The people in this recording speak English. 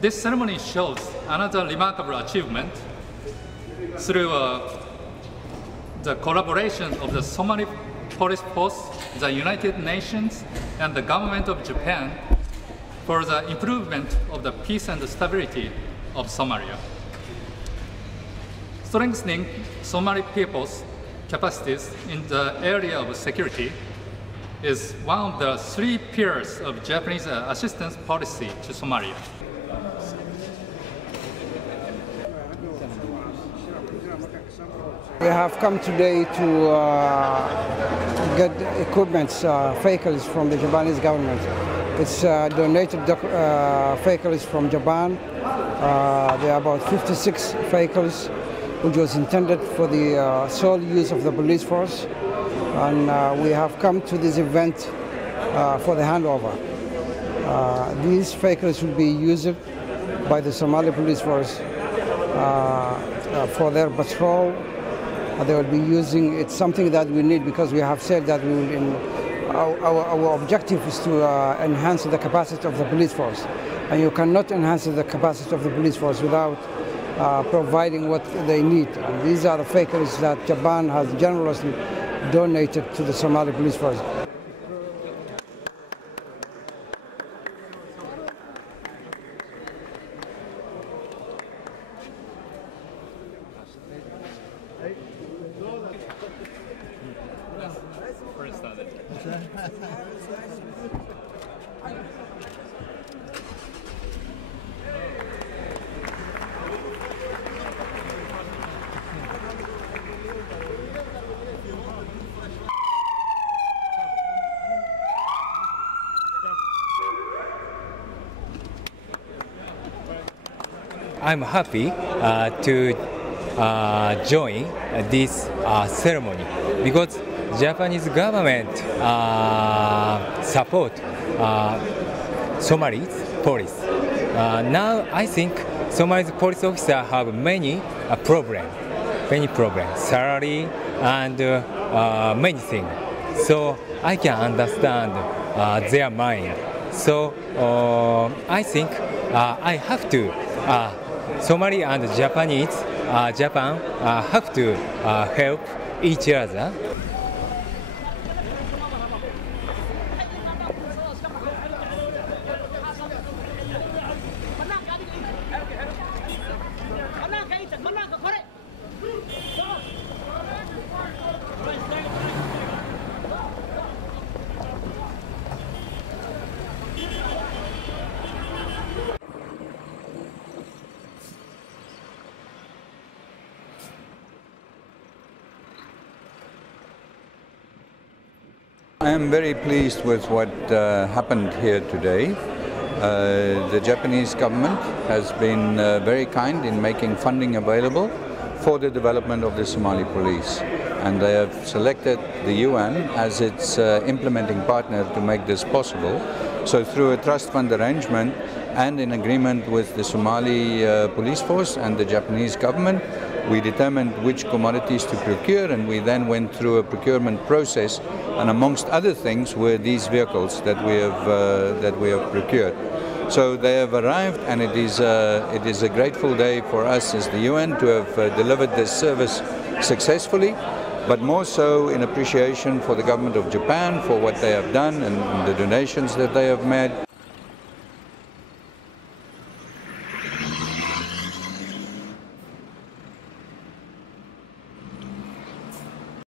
This ceremony shows another remarkable achievement through the collaboration of the Somali Police Force, the United Nations, and the government of Japan for the improvement of the peace and stability of Somalia. Strengthening Somali people's capacities in the area of security is one of the three pillars of Japanese assistance policy to Somalia. We have come today to get equipment, vehicles from the Japanese government. It's donated vehicles from Japan. There are about 56 vehicles, which was intended for the sole use of the police force. And we have come to this event for the handover. These vehicles will be used by the Somali Police Force for their patrol. They will be using, it's something that we need because we have said that we will, our objective is to enhance the capacity of the police force. And you cannot enhance the capacity of the police force without providing what they need. And these are the vehicles that Japan has generously donated to the Somali Police Force. I'm happy to join this ceremony because Japanese government support Somali police. Now I think Somali police officers have many problems, salary and many things. So I can understand their mind. So I think I have to. Somali and Japan have to help each other. I am very pleased with what happened here today. The Japanese government has been very kind in making funding available for the development of the Somali Police, and they have selected the UN as its implementing partner to make this possible. So through a trust fund arrangement and in agreement with the Somali Police Force and the Japanese government, we determined which commodities to procure, and we then went through a procurement process, and amongst other things were these vehicles that we have procured. So they have arrived, and it is a grateful day for us as the UN to have delivered this service successfully, but more so in appreciation for the government of Japan for what they have done and the donations that they have made.